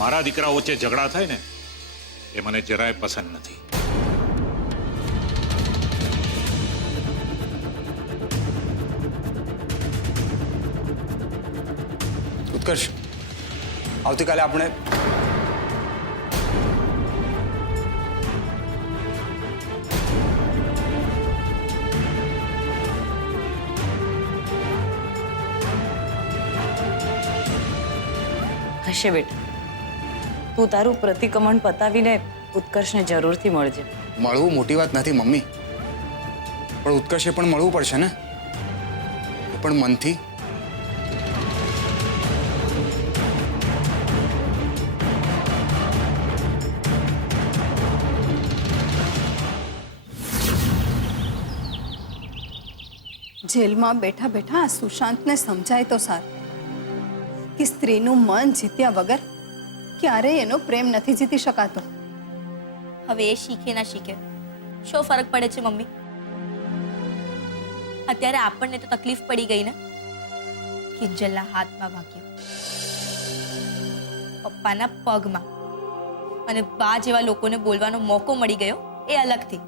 મારા દીકરા વચ્ચે ઝઘડા થાય ને એ મને જરાય પસંદ નથી. ઉત્કર્ષ, આવતીકાલે આપણે હશે બેટા, તું તારું પ્રતિક્રમણ પતાવીને ઉત્કર્ષને જરૂરથી મળજે. મળવું મોટી વાત નથી મમ્મી, પણ ઉત્કર્ષે પણ મળવું પડશે ને, એ પણ મનથી. જેલમાં બેઠા બેઠા આ સુશાંતને સમજાય તો સારું કે સ્ત્રીનું મન જીત્યા વગર ક્યારેય એનો પ્રેમ નથી જીતી શકાતો. હવે એ શીખે ના શીખે શું ફરક પડે છે મમ્મી? અત્યારે આપણને તો તકલીફ પડી ગઈ ને. કિંજલના હાથમાં વાગ્યો, પપ્પાના પગમાં, અને બા જેવા લોકોને બોલવાનો મોકો મળી ગયો એ અલગથી.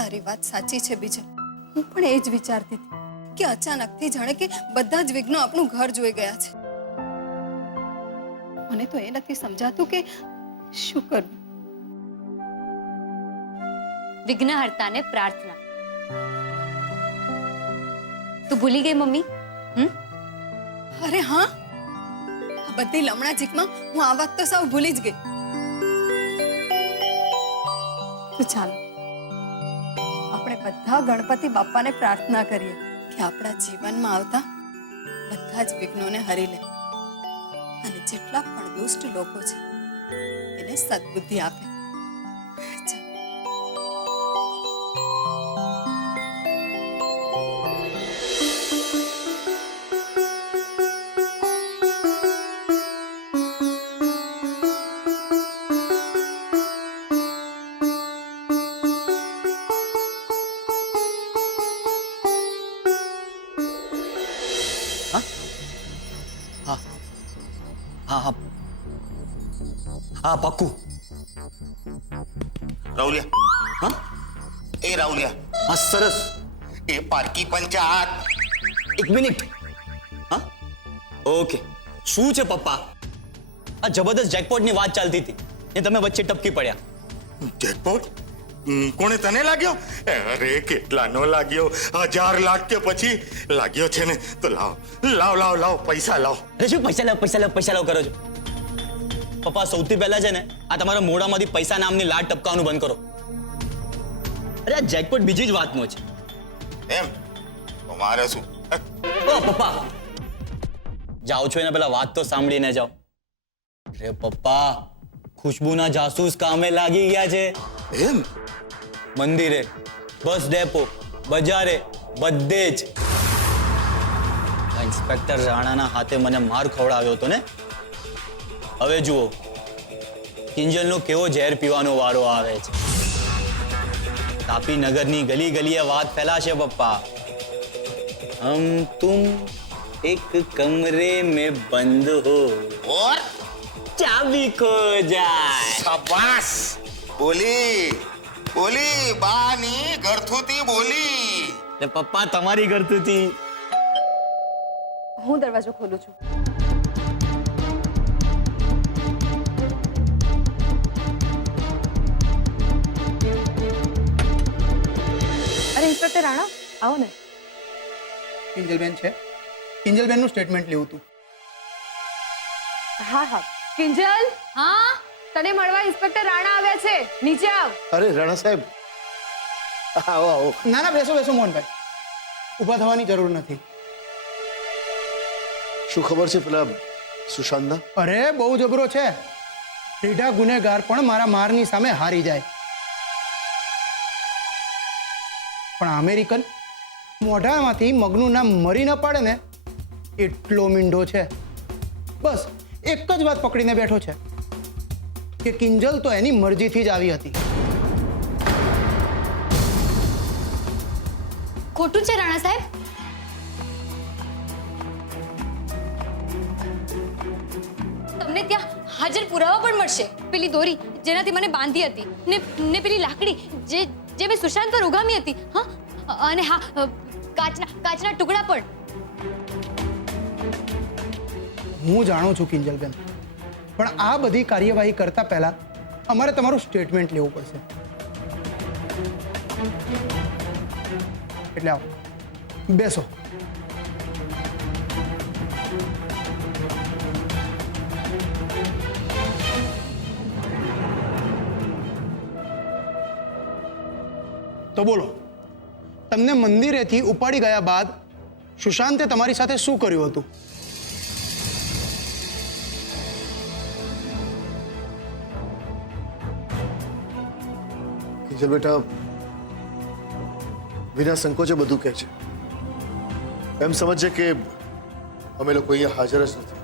તારી વાત સાચી છે બીજલ, હું પણ એ જ વિચારતી હતી કે અચાનકથી જાણે કે બધા જ વિઘ્નો આપણું ઘર જોઈ ગયા છે. મને તો એ નથી સમજાતું કે શું કરવું. વિઘ્નહર્તાને પ્રાર્થના. તું ભૂલી ગઈ મમ્મી? અરે હા, આ બધી લમણાજીકમાં હું આ વાત તો સાવ ભૂલી જ ગઈ. તો ચાલો આપણે બધા ગણપતિ બાપાને પ્રાર્થના કરીએ કે આપણા જીવનમાં આવતા બધા જ વિઘ્નોને હરી લે અને જેટલા પણ દુષ્ટ લોકો છે એને સદબુદ્ધિ આપે. ચાલો. હા હા હા, પાક્કું. રાहुलिया, હા ए राहुलिया, હા, સરસ. ए पारकी पंचायत. એક મિનિટ. હા, ઓકે. શું છે પપ્પા? આ જબરદસ્ત જેકપોટની વાત ચાલતી હતી ને તમે વચ્ચે ટપકી પડ્યા. જેકપોટ કોણે તને લાગ્યો? અરે કેટલાનો લાગ્યો? 1000 લાખ કે પછી લાગ્યો છે ને તો લાવ લાવ લાવ લાવ પૈસા લાવ. અરે શું પૈસા લાવ પૈસા લાવ પૈસા લાવ કરો છો? પપ્પા સૌથી પહેલા છે ને આ તમારા મોઢામાંથી પૈસા નામની લાટ ટપકાવવાનું બંધ કરો. અરે આ જેકપોટ બીજી જ વાતનો છે. એમ તો મારે શું? ઓ પપ્પા, જાઓ છો એને પેલા વાત તો સાંભળીને જાઓ. અરે પપ્પા, ખુશ્બુના જાસૂસ કામે લાગી ગયા છે. એમ? મંદિરે, બસ ડેપો, બજારે, બધે જ. ઇન્સ્પેક્ટર રાણાના હાથે મને માર ખવડાવ્યો હતો ને. હવે જુઓ કિંજલનો કેવો ઝેર પીવાનો વારો આવે છે. તાપી નગરની ગલી ગલીએ વાત ફેલાશે પપ્પા. હમ તુમ એક કમરે में बंद हो ઓર चाबी खो जाए. શાબાશ, બોલી બોલી બાની ગરથુતી બોલી. એટલે પપ્પા તમારી કરતુંથી. હું દરવાજો ખોલું છું. અરે ઇન્સ્પેક્ટર રાણા, આવો ને. કિંજલબેન છે? કિંજલબેનનું સ્ટેટમેન્ટ લેવું હતું. હા હા, કિંજલ. હા, તને મળવા ઇન્સ્પેક્ટર રાણા આવ્યા છે. નીચે આવ. અરે રાણા સાહેબ, આવો આવો. ના ના, બેસો બેસો મોહનભાઈ, ઊભા થવાની જરૂર નથી. શું ખબર છે પેલા સુશાંતના? અરે બહુ જબરો છે. રીઢા ગુનેગાર પણ મારા મારની સામે હારી જાય. પણ અમેરિકન મોઢામાંથી મગનું નામ મરી ન પાડે ને એટલો મીંઢો છે. બસ એક જ વાત પકડીને બેઠો છે કે કિંજલ તો એની મરજીથી જ આવી હતી. ખોટું છે રાણા સાહેબ. તમને ત્યાં હાજર પુરાવા પણ મળશે. પેલી દોરી જેનાથી મને બાંધી હતી ને પેલી લાકડી જે મેં સુશાંત પર ઉગામી હતી. હા, અને હા, કાચના ટુકડા પણ. હું જાણું છું કિંજલબેન, પણ આ બધી કાર્યવાહી કરતા પહેલા અમારે તમારું સ્ટેટમેન્ટ લેવું પડશે. એટલે આવો, બેસો. તો બોલો, તમને મંદિરેથી ઉપાડી ગયા બાદ સુશાંતે તમારી સાથે શું કર્યું હતું? કિંજલ બેટા વિના સંકોચે બધું કહે છે. એમ સમજે કે અમે લોકો અહીંયા હાજર જ નથી.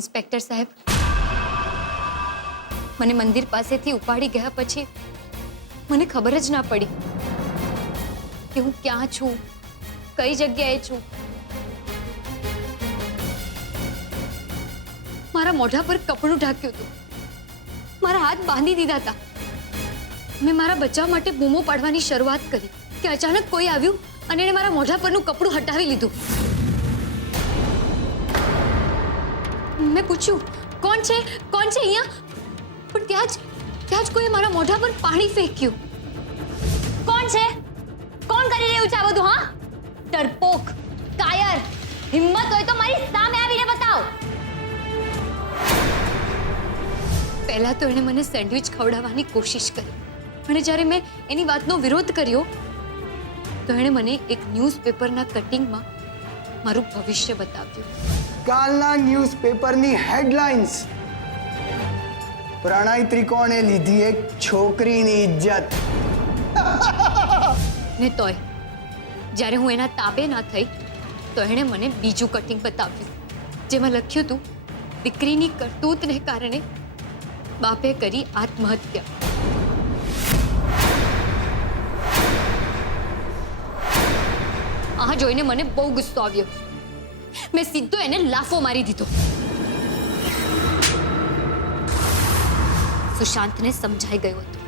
ઇન્સ્પેક્ટર સાહેબ, મને મંદિર પાસેથી ઉપાડી ગયા પછી મને ખબર જ ના પડી કે હું ક્યાં છું, કઈ જગ્યાએ છું. મારા મોઢા પર કપડું ઢાંક્યું હતું, મારા હાથ બાંધી દીધા હતા. મેં મારા બચાવ માટે બૂમો પાડવાની શરૂઆત કરી કે અચાનક કોઈ આવ્યું અને એણે મારા મોઢા પરનું કપડું હટાવી લીધું. મેં પૂછ્યું, કોણ છે અહીંયા? પણ ત્યાં જ કોઈએ મારા મોઢા પર પાણી ફેંક્યું. કોણ છે? કોણ કરી રહ્યું છે આ બધું? હા, ડરપોક, કાયર, હિંમત હોય તો મારી સામે આવીને બતાવ. પહેલા તો એણે મને સેન્ડવિચ ખવડાવવાની કોશિશ કરી, અને જ્યારે મેં એની વાતનો વિરોધ કર્યો તો એણે મને એક ન્યૂઝપેપરના કટિંગમાં મારું ભવિષ્ય બતાવ્યું. કાલના ન્યૂઝપેપરની હેડલાઇન્સ: પ્રણય ત્રિકોણે લીધી એક છોકરીની ઇજ્જત. ને તોય જ્યારે હું એના તાબે ના થઈ તો એણે મને બીજું કટિંગ બતાવ્યું, જેમાં લખ્યું હતું, દીકરીની કરતૂતને કારણે બાપે કરી આત્મહત્યા. આ જોઈને મને બહુ ગુસ્સો આવ્યો. મેં સીધો એને લાફો મારી દીધો. સુશાંતને સમજાઈ ગયું હતું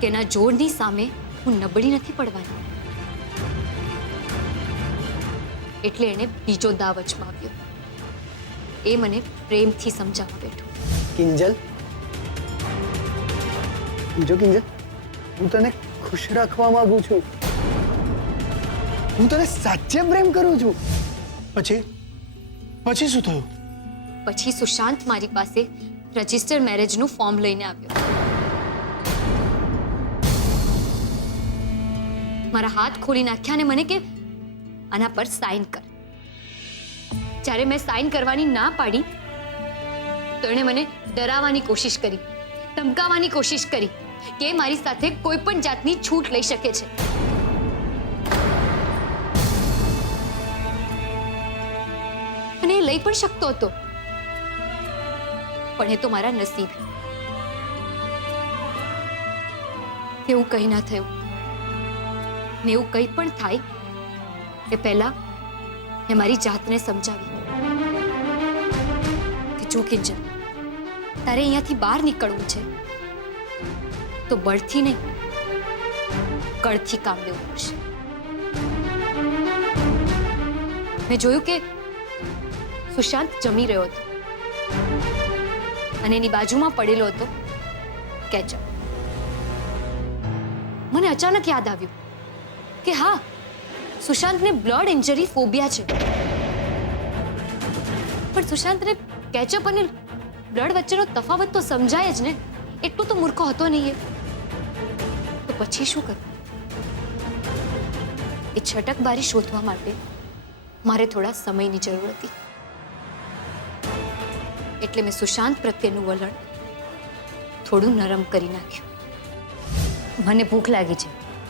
કે એના જોરની સામે હું નબળી નથી પડવાની. એટલે એણે બીજો દાવ અજમાવ્યો. એ મને પ્રેમથી સમજાવવા બેઠો. કિંજલ, જો કિંજલ, હું તને ખુશ રાખવા માંગુ છું. હું તને સાચે પ્રેમ કરું છું. પછી શું થયું? પછી સુશાંત મારી પાસે રજિસ્ટર મેરેજનું ફોર્મ લઈને આવ્યો. મારા હાથ ખોલી નાખ્યા અને મને કે આના પર સાઇન કર. જ્યારે મેં સાઇન કરવાની ના પાડી તો એણે મને ડરાવવાની કોશિશ કરી, ધમકાવવાની કોશિશ કરી કે મારી સાથે કોઈ પણ જાતની છૂટ લઈ શકે છે. અને એ લઈ પણ શકતો હતો, પણ એ તો મારા નસીબ. એવું કંઈ ના થયું. ને એવું કંઈ પણ થાય એ પહેલા મેં મારી જાતને સમજાવી કે જો કિંજલ, તારે અહીંયાથી બહાર નીકળવું છે તો બળથી નહીં, કળથી કામ લેવું પડશે. મેં જોયું કે સુશાંત જમી રહ્યો હતો અને એની બાજુમાં પડેલો હતો કેચઅપ. મને અચાનક યાદ આવ્યું કે હા, સુશાંતને બ્લડ ઇન્જરી ફોબિયા છે. પણ સુશાંતને કેચઅપ અને બ્લડ વચ્ચેનો તફાવત તો સમજાય જ ને. એટલો તો મૂર્ખો હતો નહીં. તો પછી શું કરવું? એ છટકબારી શોધવા માટે મારે થોડા સમયની જરૂર હતી. એટલે મેં સુશાંત પ્રત્યેનું વલણ થોડું નરમ કરી નાખ્યું. મને ભૂખ લાગી છે,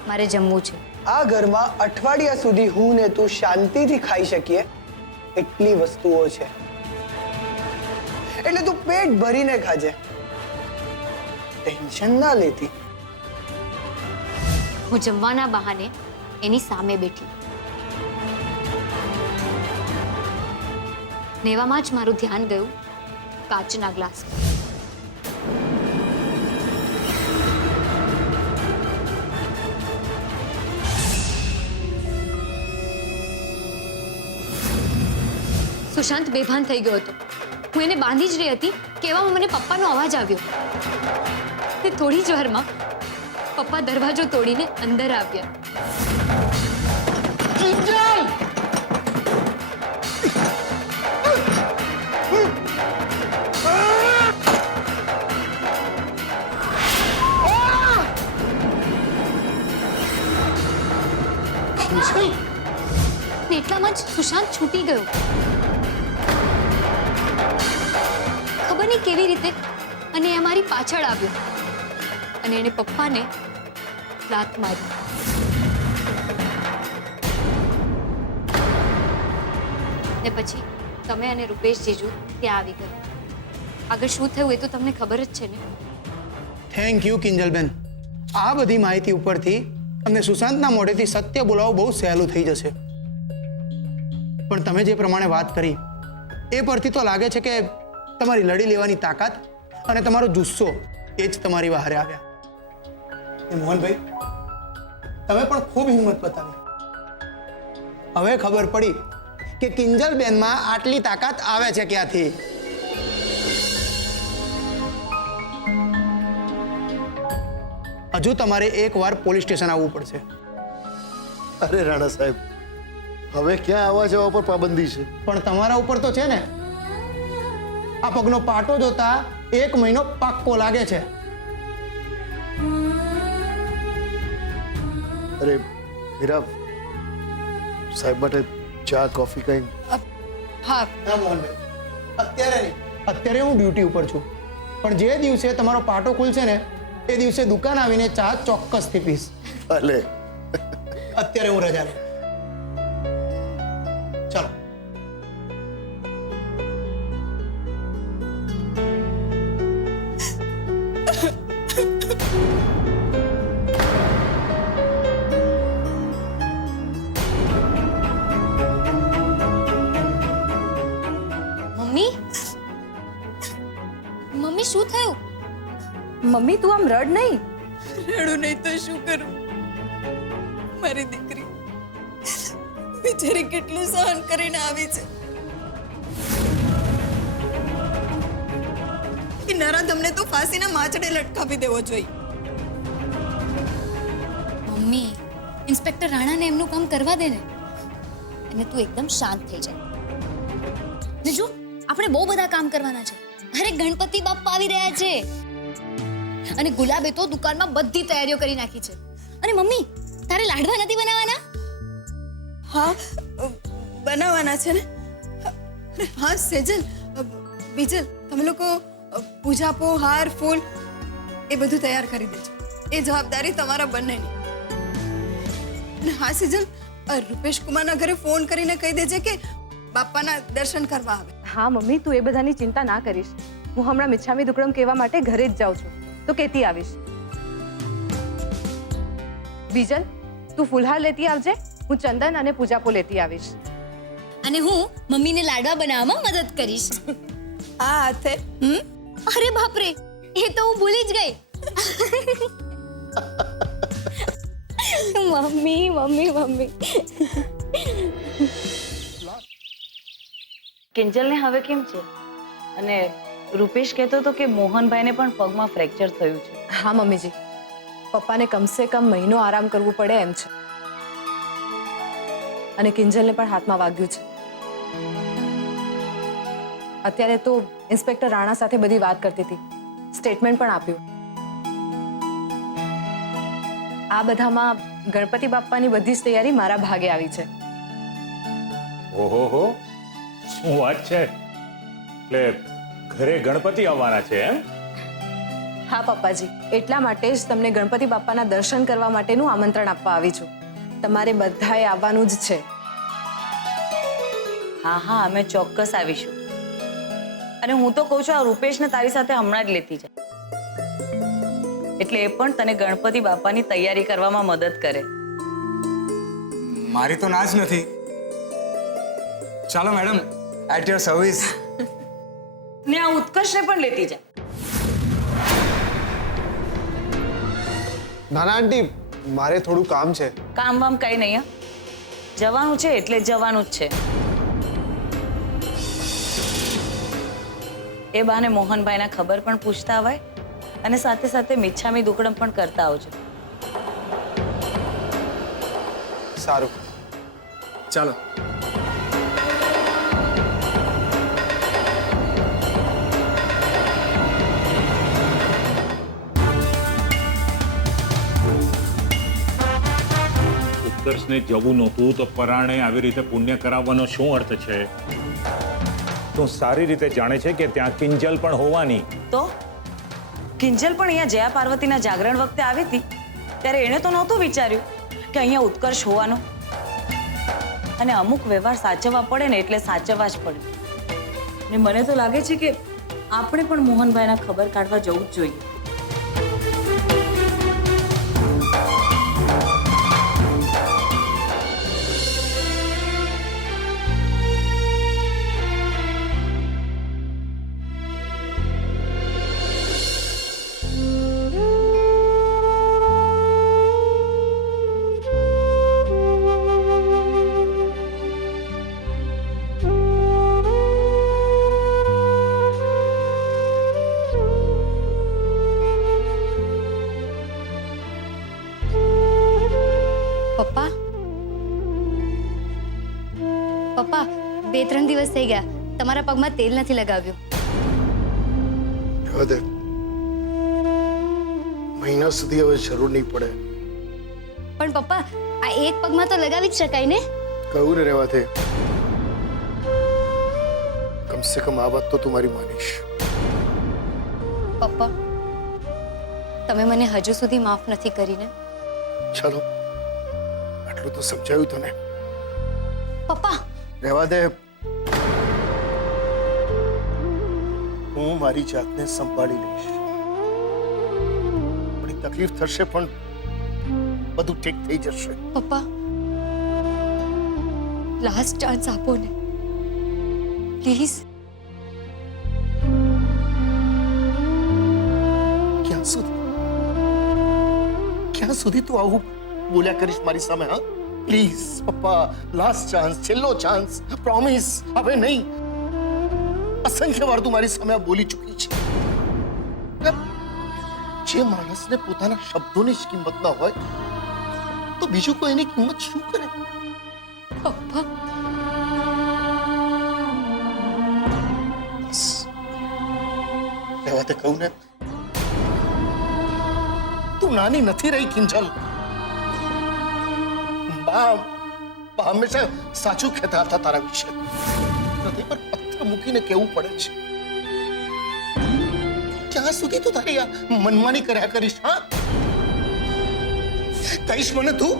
મારે જમવું છે. આ ઘરમાં અઠવાડિયા સુધી હું ને તું શાંતિથી ખાઈ શકીએ એટલી વસ્તુઓ છે, એટલે તું પેટ ભરીને ખાજે, ટેન્શન ના લેતી. હું જમવાના બહાને એની સામે બેઠી. ને એવામાં જ મારું ધ્યાન ગયું કાચના ગ્લાસ. સુશાંત બેભાન થઈ ગયો હતો. હું એને બાંધી જ રહી હતી કે એવામાં મને પપ્પાનો અવાજ આવ્યો. તે થોડી જ વારમાં પપ્પા દરવાજો તોડીને અંદર આવ્યા. ને એટલામાં જ સુશાંત છૂટી ગયો. ખબર નહીં કેવી રીતે, અને એ અમારી પાછળ આવ્યો અને એને પપ્પાને લાત મારી. ને પછી તમે અને રૂપેશ જીજુ ત્યાં આવી ગયા. આગળ શું થયું એ તો તમને ખબર જ છે ને. Thank you Kinjalben. આ બધી માહિતી ઉપરથી તમને સુશાંતના મોઢેથી સત્ય બોલાવવું બહુ સહેલું થઈ જશે. પણ તમે જે પ્રમાણે વાત કરી એ પરથી તો લાગે છે કે તમારી લડી લેવાની તાકાત અને તમારો જુસ્સો એ જ તમારી બહારે આવ્યા. એ મોહનભાઈ, તમે પણ ખૂબ હિંમત બતાવી. હવે ખબર પડી કે કિંજલબેનમાં આટલી તાકાત આવે છે ક્યાંથી. હજુ તમારે એકવાર પોલીસ સ્ટેશન આવવું પડશે. અરે રાણા સાહેબ, હવે ક્યાં આવવા જવા પર પાબંદી છે? પણ તમારા ઉપર તો છે ને. આ પગનો પાટો જોતા 1 મહિનો પાક્કો લાગે છે. અરે મીરા, સાહેબ માટે ચા કોફી કંઈ? હા ના મોહનભાઈ, અત્યારે નહીં. અત્યારે હું ડ્યુટી ઉપર છું. પણ જે દિવસે તમારો પાટો ખુલશે ને એ દિવસે દુકાન આવીને ચા ચોક્કસથી પીશ. ભલે. અત્યારે હું રજા લઉં. ચાલો. મમ્મી, મમ્મી શું થયું? મમ્મી તું આમ રડ નહીં. રડું નહીં તો શું કરું? મારી દીકરી બિચારી કેટલું સહન કરીને આવી છે. એ નરાધમને તો ફાંસીના માચડે લટકાવી દેવો જોઈએ. મમ્મી, ઇન્સ્પેક્ટર રાણાને એમનું કામ કરવા દે ને. અને તું એકદમ શાંત થઈ જા. ને જો, આપણે બહુ બધા કામ કરવાના છે. અરે ગણપતિ બાપ્પા આવી રહ્યા છે. અને ગુલાબે તો દુકાનમાં બધી તૈયારીઓ કરી નાખી છે. અને મમ્મી, તારે લાડવા નથી બનાવવાના? હા, બનાવવાના છે ને. હા સેજલ, બીજલ, તમે લોકો પૂજાપો, હાર, ફૂલ એ બધું તૈયાર કરી દેજો. એ જવાબદારી તમારા બંનેની. અને હા સેજલ, રૂપેશ કુમારના ઘરે ફોન કરીને કહી દેજે કે બાપ્પાના દર્શન કરવા આવે. હા મમ્મી, તું એ બધાની ચિંતા ના કરીશ. હું હમણાં મિચ્છામી દુક્કડમ કહેવા માટે ઘરે જ જાઉં છું, તો કેતી આવીશ. બીજલ, તું ફુલહાર લેતી આવજે. હું ચંદન અને પૂજાપો લેતી આવીશ. અને હું મમ્મીને લાડવા બનાવવામાં મદદ કરીશ. આ હાથે અરે બાપરે, એ તો હું ભૂલી જ ગઈ. Mummy mummy mummy. કિંજલને હવે કેમ છે? અને રૂપેશ કહેતો હતો કે મોહનભાઈને પણ પગમાં ફ્રેક્ચર થયું છે. હા મમ્મીજી, પપ્પાને કમસે કમ મહિનો આરામ કરવું પડે એમ છે. અને કિંજલને પણ હાથમાં વાગ્યું છે. અત્યારે તો ઇન્સ્પેક્ટર રાણા સાથે બધી વાત કરતી હતી, સ્ટેટમેન્ટ પણ આપ્યું. આ બધામાં ગણપતિ બાપ્પાની બધી જ તૈયારી મારા ભાગે આવી છે. ઓહો, શું વાત છે! એટલે ઘરે ગણપતિ આવવાના છે એમ? હા પપ્પાજી, એટલા માટે જ તમને ગણપતિ બાપ્પાના દર્શન કરવા માટેનું આમંત્રણ આપવા આવી છું. તમારે બધાએ આવવાનું જ છે. હા હા, અમે ચોક્કસ આવીશું. અને હું તો કહું છું આ રૂપેશને તારી સાથે હમણાં જ લેતી જાય, એટલે એ પણ તને ગણપતિ બાપાની તૈયારી કરવામાં મદદ કરે. મારી તો ના જ નથી. ચાલો મેડમ, એટ યોર સર્વિસ. ને આ ઉત્કર્ષને પણ લેતી જા. નાના આંટી મારે થોડું કામ છે. કામ વામ કઈ નહીં હં. જવાનું છે એટલે જવાનું જ છે. એ બહાને મોહનભાઈના ખબર પણ પૂછતા આવાય અને સાથે સાથે મિચ્છામી દુકડમ પણ કરતા આવજો. સારું ચાલો. ઉત્કર્ષને જવું નહોતું તો પરાણે આવી રીતે પુણ્ય કરાવવાનો શું અર્થ છે? તું સારી રીતે જાણે છે કે ત્યાં કિંજલ પણ હોવાની. તો કિંજલ પણ અહીંયા જયા પાર્વતીના જાગરણ વખતે આવી હતી ત્યારે એણે તો નહોતું વિચાર્યું કે અહીંયા ઉત્કર્ષ હોવાનો. અને અમુક વ્યવહાર સાચવવા પડે ને એટલે સાચવવા જ પડે. ને મને તો લાગે છે કે આપણે પણ મોહનભાઈના ખબર કાઢવા જવું જ જોઈએ. પપ્પા પપ્પા 2-3 દિવસ થઈ ગયા તમારા પગમાં તેલ નથી લગાવ્યું. રહેવા દે. મહિના સુધી હવે જરૂર નહીં પડે. પણ પપ્પા આ એક પગમાં તો લગાવી જ શકાય ને. કહું ને રહેવા દે. કમ સે કમ આ વાત તો તું મારી માનીશ. પપ્પા તમે મને હજુ સુધી માફ નથી કરીને. ચાલો આટલું તો સમજાયું તને. પપ્પા રહેવા દે. હું મારી જાતને સંભાળી લઈશ. થોડી તકલીફ થશે પણ બધું ઠીક થઈ જશે. પપ્પા લાસ્ટ ચાન્સ આપો ને પ્લીઝ. ક્યાં સુધી તું આવું બોલ્યા કરીશ મારી સામે? હા પ્લીઝ પપ્પા, લાસ્ટ ચાન્સ, છેલ્લો ચાન્સ, પ્રોમિસ. હવે નહીં. અસંખ્ય વાર તું મારી સામે આ બોલી ચૂકી છે. જે માણસને પોતાના શબ્દોની જ કિંમત ન હોય તો બીજું કોઈ એની કિંમત શું કરે? પપ્પા રહેવા તે કહું ને. તું નાની નથી રહી કિંજલ. બા હંમેશા સાચું કહેતા હતા તારા વિશે. હૃદય પર પથ્થર મૂકીને કહેવું પડે છે. ક્યાં સુધી તું તારી આ મનમાની કર્યા કરીશ? હા કહીશ મને તું?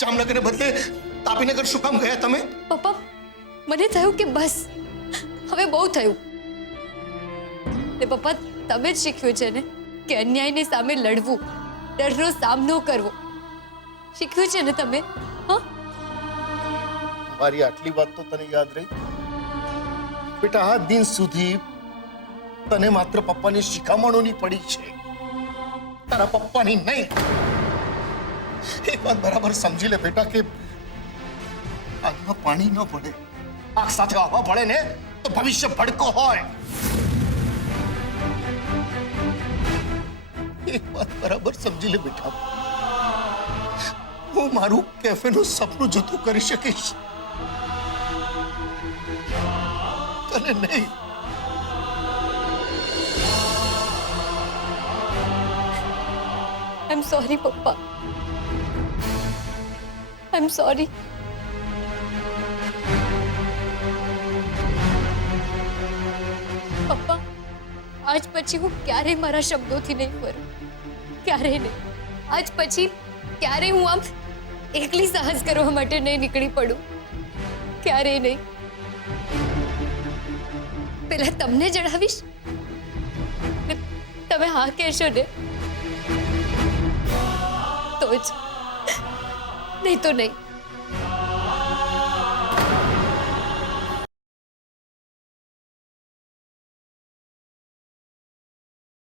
જામનગરને બદલે તાપીનગર શું કામ ગયા તમે? પપ્પા મને થયું કે બસ હવે બહુ થયું. ને પપ્પા તમે જ શીખ્યું છે ને કે અન્યાયની સામે લડવું, ડરનો સામનો કરવો શીખ્યું છે ને તમે? હા મારી આટલી વાત તો તને યાદ રહી? બેટા આ દિન સુધી તને માત્ર પપ્પાની શિખામણોની પડી છે, તારા પપ્પાની નહીં. એક વાત બરાબર સમજી લે બેટા કે આગમાં પાણી ન પડે, આગ સાથે હવા પડે ને તો ભવિષ્ય ભડકો હોય. એક વાત બરાબર સમજી લે બેટા, હું મારું કેફેનું સપનું જતું કરી શકીશ, તને નહીં. આઈ એમ સોરી પપ્પા, આઈ એમ સોરી. પપ્પા આજ પછી હું ક્યારેય મારા શબ્દોથી નહીં ફરું, ક્યારેય નહીં. આજ પછી ક્યારેય હું આમ એકલી સાહસ કરવા માટે નહીં નીકળી પડું, ક્યારેય નહીં. પહેલા તમને જણાવીશ, તમે હા કહેશો ને તો જ, નહીં તો નહીં.